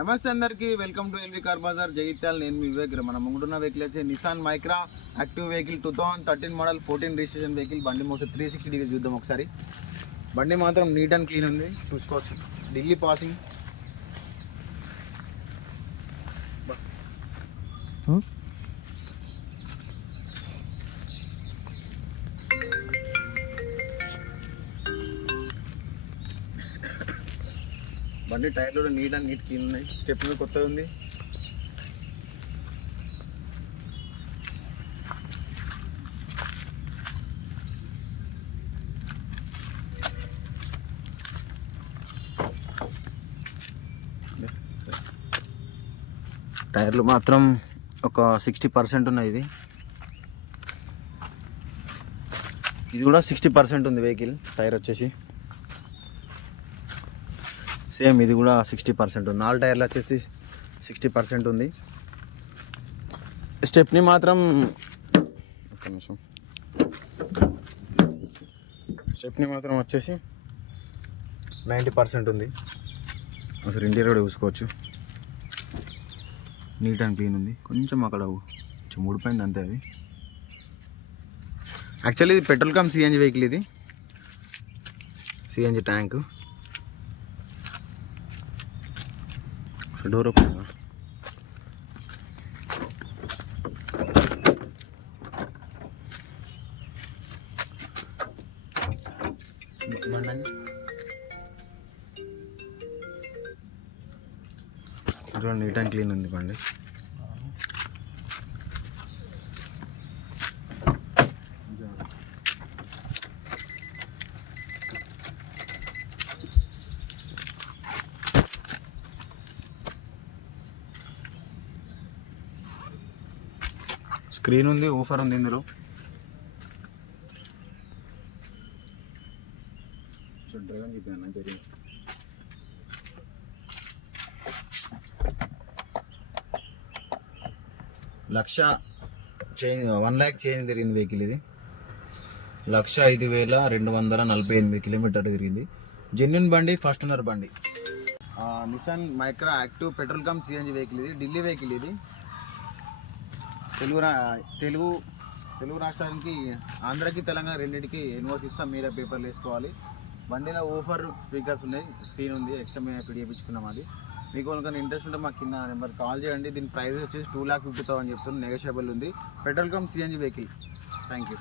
నమస్తే అందరికీ, welcome to LV car bazaar Jagtial. నేను మీ వివేక్. మనం ముందున్న వెహికల్ వచ్చి Nissan Micra Active vehicle 2013 model 14 registration vehicle. బండి మోస్తే 360 డిగ్రీ చూద్దాం ఒకసారి. బండి మాత్రం నీట్ అండ్ క్లీన్ ఉంది, చూసుకోవచ్చు. ఢిల్లీ పాసింగ్. బండి టైర్లు కూడా నీట్ అండ్ క్లీన్ ఉన్నాయి. స్టెప్ కొత్తగా ఉంది. టైర్లు మాత్రం ఒక 60% ఉన్నాయి. ఇది కూడా 60% ఉంది వెహికల్. టైర్ వచ్చేసి సేమ్, ఇది కూడా 60% ఉంది. 4 టైర్లు వచ్చేసి 60% ఉంది. స్టెప్ని మాత్రం ఒక నిమిషం, స్టెప్ని మాత్రం వచ్చేసి 90% ఉంది. అసలు ఇంటీరియర్ కూడా చూసుకోవచ్చు, నీట్ అండ్ క్లీన్ ఉంది. కొంచెం అక్కడ కొంచెం ఊడిపోయింది అంతే. అది యాక్చువల్లీ ఇది పెట్రోల్ కమ్ సిఎన్జి వెహికల్. ఇది CNG tank. Door open. Neat and clean ఉంది బండి. స్క్రీన్ ఉంది, ఊఫర్ ఉంది ఇందులో. లక్ష చేంజ్, 1 lakh చేంజ్ తిరిగింది వెహికల్. ఇది 1,05,248 కిలోమీటర్లు తిరిగింది. జెన్యున్ బండి, ఫస్ట్ ఓనర్ బండి. Nissan Micra Active petrol cum CNG vehicle. ఇది ఢిల్లీ వెహికల్. ఇది తెలుగు రాష్ట్రానికి, ఆంధ్రాకి తెలంగాణ రెండింటికి ఎన్ఓసి ఇస్తాం. మీరే పేపర్లు వేసుకోవాలి. బండిలో ఊఫర్ స్పీకర్స్ ఉన్నాయి, స్క్రీన్ ఉంది. ఎక్స్ట్రా మేము ఇప్పుడు చేయించుకున్నాం. అది మీకు కనుక ఇంట్రెస్ట్ ఉంటే మాకు కింద నెంబర్ కాల్ చేయండి. దీని ప్రైస్ వచ్చేసి 2,50,000 చెప్తున్నాం. నెగోషియబుల్ ఉంది. Petrol cum CNG vehicle. Thank you.